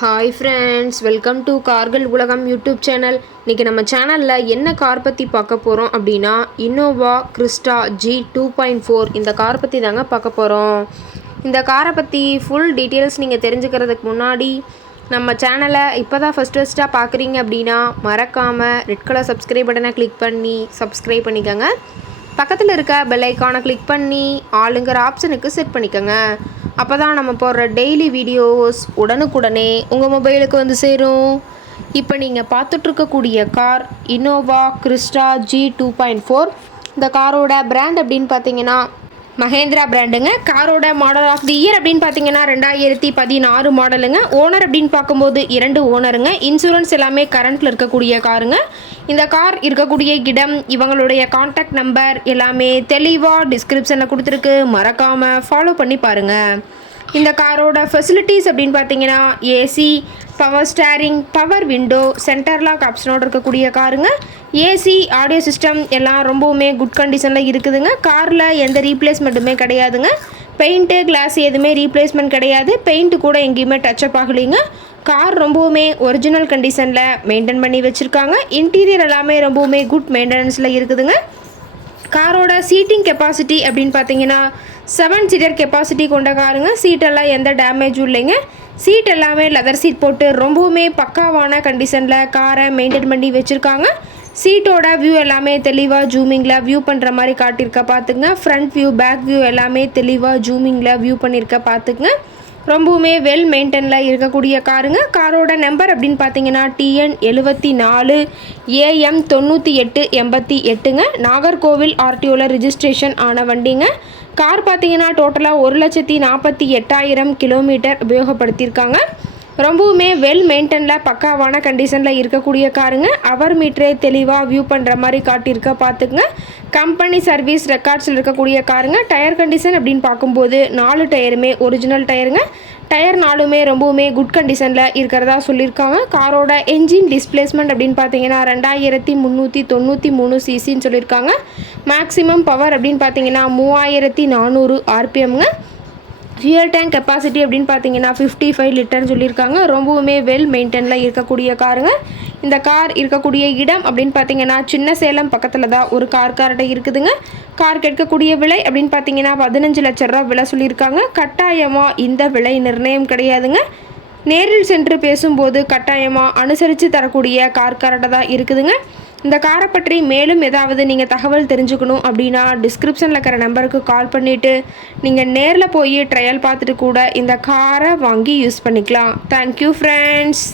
Hi friends, welcome to கார்கள் உலகம் YouTube channel. இன்றைக்கி நம்ம சேனலில் என்ன கார் பற்றி பார்க்க போகிறோம் அப்படின்னா, இன்னோவா கிறிஸ்டா G2.4 இந்த கார் பற்றி தாங்க பார்க்க போகிறோம். இந்த காரை பற்றி ஃபுல் டீட்டெயில்ஸ் நீங்கள் தெரிஞ்சுக்கிறதுக்கு முன்னாடி நம்ம சேனலை இப்போ தான் ஃபஸ்ட்டாக பார்க்குறீங்க அப்படின்னா மறக்காமல் ரெட் கலர் சப்ஸ்கிரைப் பட்டனை கிளிக் பண்ணி சப்ஸ்கிரைப் பண்ணிக்கோங்க. பக்கத்தில் இருக்க பெல் ஐக்கானை கிளிக் பண்ணி ஆளுங்கிற ஆப்ஷனுக்கு செட் பண்ணிக்கோங்க. அப்போ தான் நம்ம போடுற டெய்லி வீடியோஸ் உடனுக்குடனே உங்கள் மொபைலுக்கு வந்து சேரும். இப்போ நீங்கள் பார்த்துட்ருக்கக்கூடிய கார் இன்னோவா கிறிஸ்டா G2.4. இந்த காரோட பிராண்ட் அப்படின்னு பார்த்தீங்கன்னா மஹேந்திரா பிராண்டுங்க. காரோட மாடல் ஆஃப் தி இயர் அப்படின்னு பார்த்தீங்கன்னா 2016 மாடலுங்க. ஓனர் அப்படின்னு பார்க்கும்போது 2 ஓனருங்க. இன்சூரன்ஸ் எல்லாமே கரண்ட்டில் இருக்கக்கூடிய காருங்க. இந்த கார் இருக்கக்கூடிய இடம், இவங்களுடைய கான்டாக்ட் நம்பர் எல்லாமே தெளிவாக டிஸ்கிரிப்ஷனில் கொடுத்துருக்கு. மறக்காமல் ஃபாலோ பண்ணி பாருங்கள். இந்த காரோட ஃபெசிலிட்டிஸ் அப்படின்னு பார்த்தீங்கன்னா AC, power steering, power window, centre lock ஆப்ஷனோடு இருக்கக்கூடிய காருங்க. ஏசி, ஆடியோ சிஸ்டம் எல்லாம் ரொம்பவுமே குட் கண்டிஷனில் இருக்குதுங்க. காரில் எந்த ரீப்ளேஸ்மெண்ட்டுமே கிடையாதுங்க. பெயிண்ட்டு, கிளாஸ் எதுவுமே ரீப்ளேஸ்மெண்ட் கிடையாது. பெயிண்ட்டு கூட எங்கேயுமே டச்சப் ஆகலைங்க. கார் ரொம்பவுமே ஒரிஜினல் கண்டிஷனில் மெயின்டைன் பண்ணி வச்சுருக்காங்க. இன்டீரியர் எல்லாமே ரொம்பவுமே குட் மெயின்டெனன்ஸில் இருக்குதுங்க. காரோட சீட்டிங் கெப்பாசிட்டி அப்படின்னு பார்த்தீங்கன்னா 7 சீட்டர் கெப்பாசிட்டி கொண்ட காருங்க. சீட்டெல்லாம் எந்த டேமேஜும் இல்லைங்க. சீட் எல்லாமே லெதர் சீட் போட்டு ரொம்பவுமே பக்காவான கண்டிஷனில் காரை மெயின்டைன் பண்ணி வச்சுருக்காங்க. சீட்டோட வியூ எல்லாமே தெளிவாக ஜூமிங்கில் வியூ பண்ணுற மாதிரி காட்டியிருக்க பார்த்துங்க. ஃப்ரண்ட் வியூ, பேக் வியூ எல்லாமே தெளிவாக ஜூமிங்கில் வியூ பண்ணியிருக்க பார்த்துங்க. ரொம்பவுமே வெல் மெயின்டெனில் இருக்கக்கூடிய காருங்க. காரோட நம்பர் அப்படின்னு பார்த்தீங்கன்னா TN 74 AM 9888ங்க. நாகர்கோவில் RTOவில் ரிஜிஸ்ட்ரேஷன் ஆன வண்டிங்க. கார் பார்த்தீங்கன்னா டோட்டலாக 1,48,000 கிலோமீட்டர் உபயோகப்படுத்தியிருக்காங்க. ரொம்பவுமே வெல் மெயின்டெனில் பக்காவான கண்டிஷனில் இருக்கக்கூடிய காருங்க. அவர் மீட்டரே தெளிவாக வியூ பண்ணுற மாதிரி காட்டியிருக்க பார்த்துக்குங்க. கம்பெனி சர்வீஸ் ரெக்கார்ட்ஸில் இருக்கக்கூடிய காருங்க. டயர் கண்டிஷன் அப்படின்னு பார்க்கும்போது 4 டயருமே ஒரிஜினல் டயருங்க. டயர் 4மே ரொம்பவுமே குட் கண்டிஷனில் இருக்கிறதா சொல்லியிருக்காங்க. காரோட என்ஜின் டிஸ்பிளேஸ்மெண்ட் அப்படின்னு பார்த்தீங்கன்னா 2393 சிசின்னு சொல்லியிருக்காங்க. மேக்ஸிமம் பவர் அப்படின்னு பார்த்தீங்கன்னா 3400 RPMங்க. ஃபியூயல் டேங்க் கெப்பாசிட்டி அப்படின்னு பார்த்தீங்கன்னா 55 லிட்டர்னு சொல்லியிருக்காங்க. ரொம்பவுமே வெல் மெயின்டெனில் இருக்கக்கூடிய காருங்க. இந்த கார் இருக்கக்கூடிய இடம் அப்படின்னு பார்த்தீங்கன்னா சின்ன சேலம் பக்கத்தில் தான் ஒரு கார்கிட்ட இருக்குதுங்க. கார் கேட்கக்கூடிய விலை அப்படின்னு பார்த்தீங்கன்னா 15 லட்ச ரூபா விலை சொல்லியிருக்காங்க. கட்டாயமாக இந்த விலை நிர்ணயம் கிடையாதுங்க. நேரில் சென்று பேசும்போது கட்டாயமாக அனுசரித்து தரக்கூடிய கார்கிட்ட தான் இருக்குதுங்க. இந்த காரை பற்றி மேலும் ஏதாவது நீங்கள் தகவல் தெரிஞ்சுக்கணும் அப்படின்னா டிஸ்கிரிப்ஷனில் இருக்கிற நம்பருக்கு கால் பண்ணிவிட்டு நீங்கள் நேரில் போய் ட்ரையல் பார்த்துட்டு கூட இந்த காரை வாங்கி யூஸ் பண்ணிக்கலாம். Thank you friends.